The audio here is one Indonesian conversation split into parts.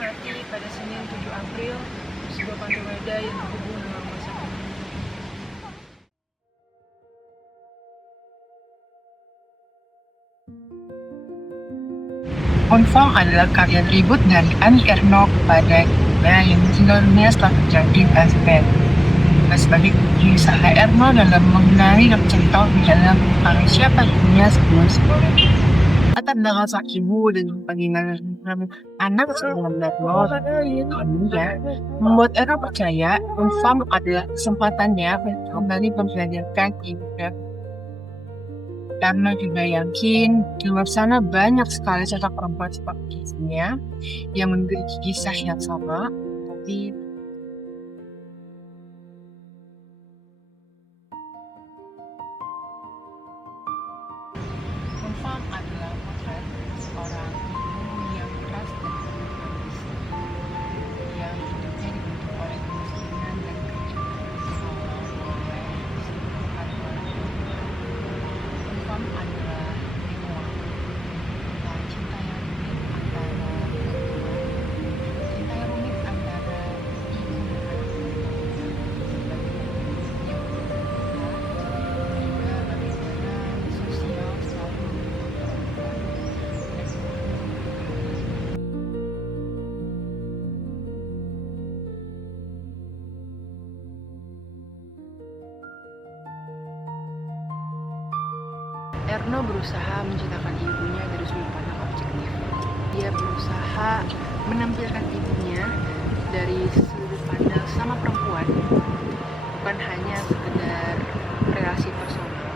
mati pada Senin 7 April di sebuah pantai Weda yang terhubung dengan rumah sakit. Unfong adalah karya tribut dari Ani Erno kepada ibunya yang meninggal dunia setelah terjadi flashback. Sebagai uji usaha Erno dalam mengenali dan cerita di dalam siapa ibunya sebelum-sebelumnya. Latar belakang sang ibu dan peninggalan anak sebelum Erno ya, membuat Erno percaya Unfong adalah kesempatannya untuk kembali mempelajarikan ibunya. Karena juga yakin di luar sana banyak sekali sosok perempuan seperti ibunya yang memiliki kisah yang sama, tapi Unfong adalah potret seorang ibu yang keras dan penuh ambisi, yang hidupnya dibentuk oleh kemiskinan dan kerja keras awal mulai disebutkan orang tua. Unfong adalah ilmuwan tentang cinta yang rumit antara perempuan, cinta yang rumit antara ibu dan anak, sebagai bentuknya juga bagaimana sosial selalu mendukung perempuan. Erno berusaha menceritakan ibunya dari sudut pandang objektif. Dia berusaha menampilkan ibunya dari sudut pandang sama perempuan, bukan hanya sekedar relasi personal,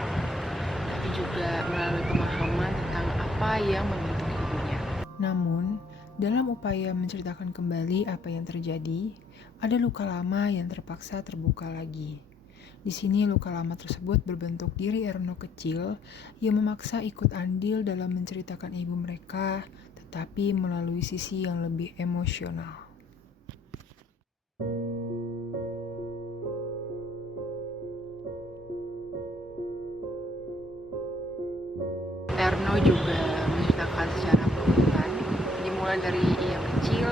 tapi juga melalui pemahaman tentang apa yang membentuk ibunya. Namun, dalam upaya menceritakan kembali apa yang terjadi, ada luka lama yang terpaksa terbuka lagi. Di sini luka lama tersebut berbentuk diri Erno kecil yang memaksa ikut andil dalam menceritakan ibu mereka, tetapi melalui sisi yang lebih emosional. Erno juga menceritakan secara berurutan, dimulai dari ia kecil,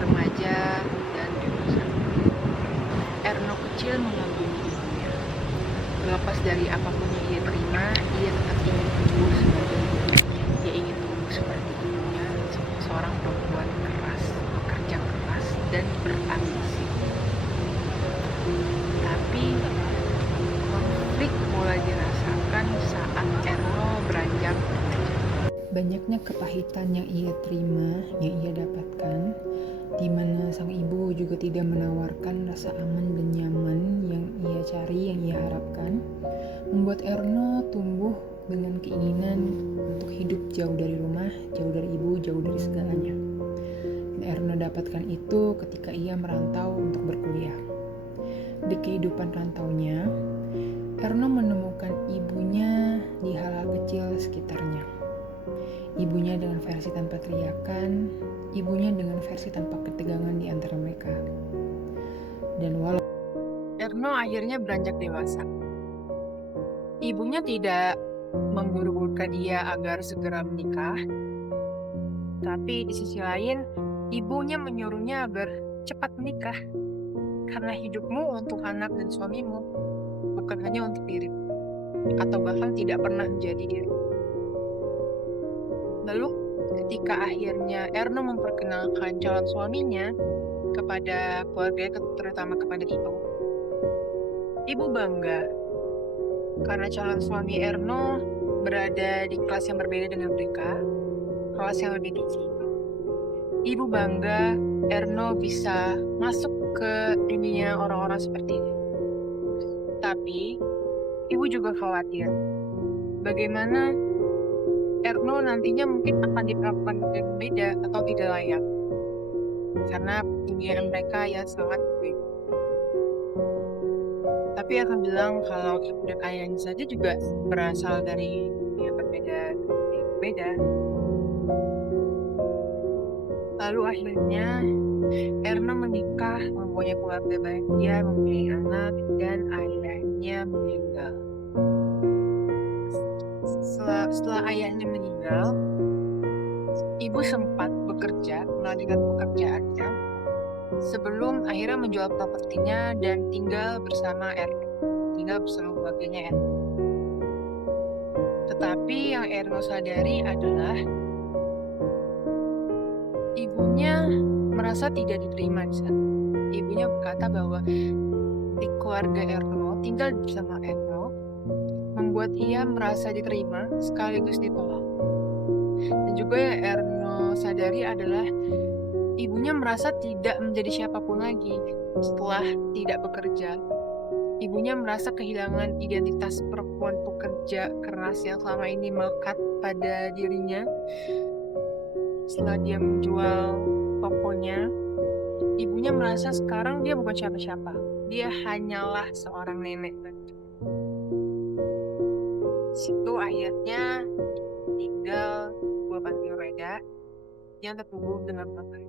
remaja, dan dewasa. Erno kecil mengagumi ibunya. Terlepas dari apapun yang ia terima, ia tetap ingin tumbuh sebagai ibunya. Dia ingin tumbuh seperti ibunya, seorang perempuan keras, bekerja keras, dan berambisi. Tapi konflik mulai dirasakan saat Erno beranjak remaja. Banyaknya kepahitan yang ia terima, yang ia dapatkan, di mana sang ibu juga tidak menawarkan rasa aman dan nyaman yang ia cari, yang ia harapkan, membuat Erno tumbuh dengan keinginan untuk hidup jauh dari rumah, jauh dari ibu, jauh dari segalanya. Dan Erno dapatkan itu ketika ia merantau untuk berkuliah. Di kehidupan rantaunya, Erno menemukan ibunya di hal-hal kecil sekitarnya. Ibunya dengan versi tanpa teriakan, ibunya dengan versi tanpa ketegangan di antara mereka. Dan walau Erno akhirnya beranjak dewasa, ibunya tidak memburu-burukan dia agar segera menikah, tapi di sisi lain, ibunya menyuruhnya agar cepat menikah, karena hidupmu untuk anak dan suamimu, bukan hanya untuk dirimu, atau bahkan tidak pernah menjadi dirimu. Lalu ketika akhirnya Erno memperkenalkan calon suaminya kepada keluarga, terutama kepada ibu bangga karena calon suami Erno berada di kelas yang berbeda dengan mereka, kelas yang lebih tinggi. Ibu bangga Erno bisa masuk ke dunia orang-orang seperti ini. Tapi ibu juga khawatir bagaimana Erno nantinya mungkin akan diperlakukan berbeda atau tidak layak karena tinggian mereka yang sangat berbeda. Tapi akan bilang kalau ibu dan ayahnya saja juga berasal dari yang berbeda. Lalu akhirnya Erno menikah, mempunyai keluarga bahagia, mempunyai anak, dan ayahnya meninggal. Setelah ayahnya meninggal, ibu sempat melanjutkan pekerjaannya sebelum akhirnya menjual propertinya dan tinggal bersama keluarganya Erno. Tetapi yang Erno sadari adalah ibunya merasa tidak diterima di sana. Ibunya berkata bahwa di keluarga Erno, tinggal bersama Erno, membuat ia merasa diterima sekaligus ditolak. Dan juga yang Erno sadari adalah ibunya merasa tidak menjadi siapapun lagi setelah tidak bekerja. Ibunya merasa kehilangan identitas perempuan pekerja keras yang selama ini melekat pada dirinya. Setelah dia menjual tokonya, ibunya merasa sekarang dia bukan siapa-siapa. Dia hanyalah seorang nenek. Situ akhirnya tinggal dua panti Reda yang terhubung dengan bapak.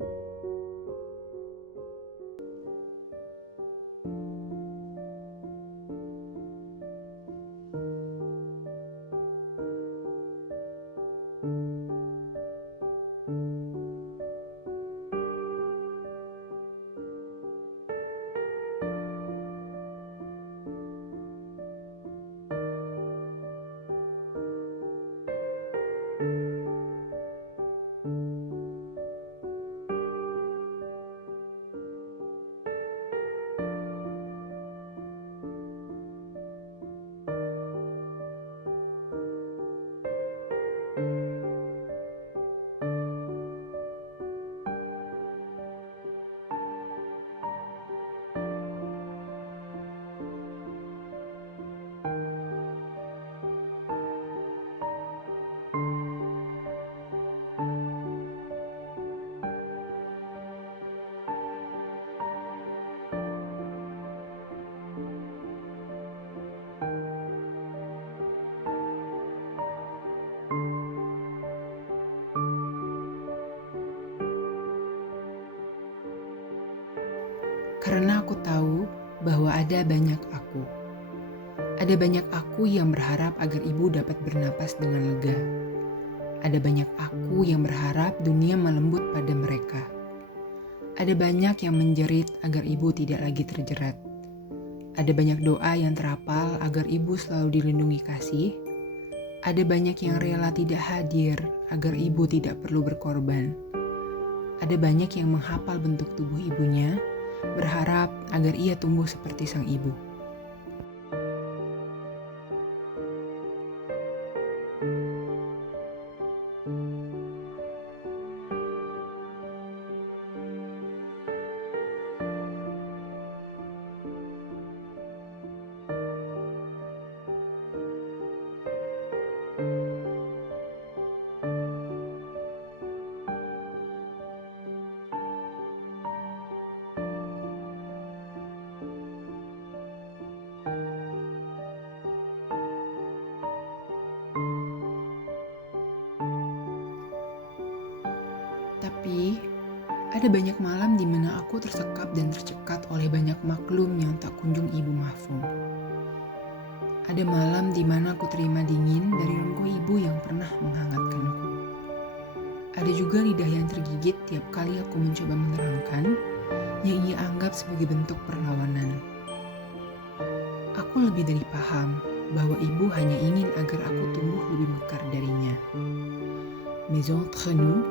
Karena aku tahu bahwa ada banyak aku. Ada banyak aku yang berharap agar ibu dapat bernapas dengan lega. Ada banyak aku yang berharap dunia melembut pada mereka. Ada banyak yang menjerit agar ibu tidak lagi terjerat. Ada banyak doa yang terapal agar ibu selalu dilindungi kasih. Ada banyak yang rela tidak hadir agar ibu tidak perlu berkorban. Ada banyak yang menghafal bentuk tubuh ibunya, berharap agar ia tumbuh seperti sang ibu. Tapi, ada banyak malam di mana aku tersekap dan tercekat oleh banyak maklum yang tak kunjung ibu mafhum. Ada malam di mana aku terima dingin dari rengkuh ibu yang pernah menghangatkanku. Ada juga lidah yang tergigit tiap kali aku mencoba menerangkan yang ia anggap sebagai bentuk perlawanan. Aku lebih dari paham bahwa ibu hanya ingin agar aku tumbuh lebih mekar darinya. Mais entre nous,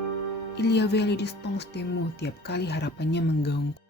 il y avait les distances des mots tiap kali harapannya menggaungku.